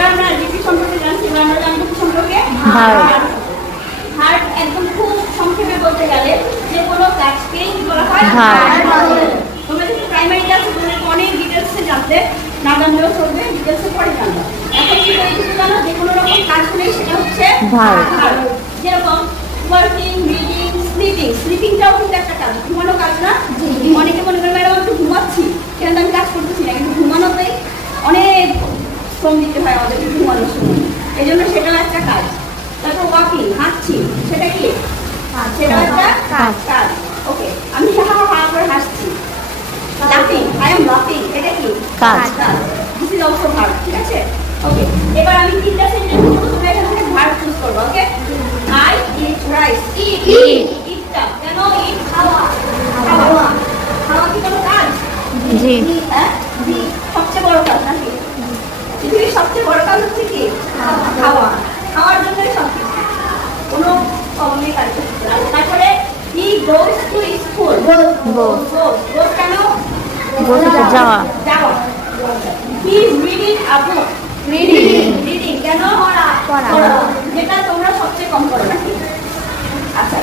এবার আমরা ডিগ্রি সম্পর্কে জানছি, এবার আমরা জানবো কি সম্পর্কে? হার্ট। একদম খুব সংক্ষেপে বলতে গেলে যে কোনো কাজকেই বলা হয় হার্ট। তোমরা যদি প্রাইমারি ক্লাসে অনেক ডিটেলসে জানতে, না জানলেও চলবে, ডিটেলসে পরে জানবে। এখন কি হয়েছে জানো, যে কোনো রকম কাজ করলেই সেটা হচ্ছে হার্ট। যেরকম ওয়ার্কিং, রিডিং, স্লিপিং। স্লিপিংটাও কিন্তু একটা কাজ, ঘুমানো কাজ না? অনেকে মনে করে ম্যাডাম একটু ঘুমাচ্ছি, সেখানে আমি কাজ করতেছি না, কিন্তু ঘুমানোতেই অনেক শ্রম দিতে হয় আমাদেরকে ঘুমানোর সময়, এই জন্য সেটাও একটা কাজ। তারপর ওয়াকিং, হাঁটছি, সেটা কি? সেটাও একটা কাজ। ওকে, আমি করে হাসছি, লাফিং, আই এম লাফিং, এটা কি? কাজ। দিস ইজ অলসো ভার্ব, ঠিক আছে? ওকে, এবার আমি তিনটা সেন্টেন্স বলবো, তুমি এখান থেকে ভার্ব চুজ করবে। ওকে, আই ইট রাইস। ইটটা কেন? ইট খাওয়া। খাওয়া কি কোনো কাজ? জি। হ্যাঁ, সবচেয়ে বড় কাজ নাকি? পৃথিবীর সবচেয়ে বড় কাজ হচ্ছে কি? খাওয়া। খাওয়ার জন্যই সব কিছু, কোনো কমই কাজ করতে। তারপরে হি গোস টু স্কুল। গোস কেন? যাওয়া। He is reading a book. Reading কেন? পড়া। যেটা তোমরা সবচেয়ে কম করো নাকি? আচ্ছা।